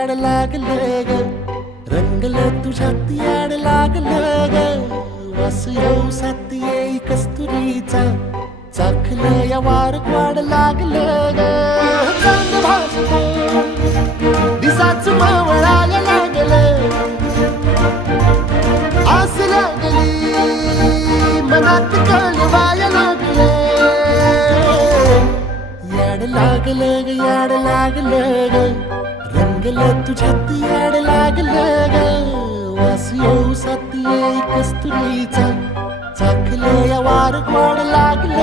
याड लागलं ग, रंगलं तुझ्यात याड लागलं ग. वास येऊ साथ येई कस्तुरीचा, चाखलं या वार वाढ लागलं ग. चांद भासलं दिसाच मावळायला लागलं, आस लागली मनात कळवायला लागलं. याड लागलं ग, याड लागलं ग, रंगलं तुझ्यात याड लागलं ग. वास येऊ साथ येई कस्तुरीचा, चाखलं या वार वाढ लागलं.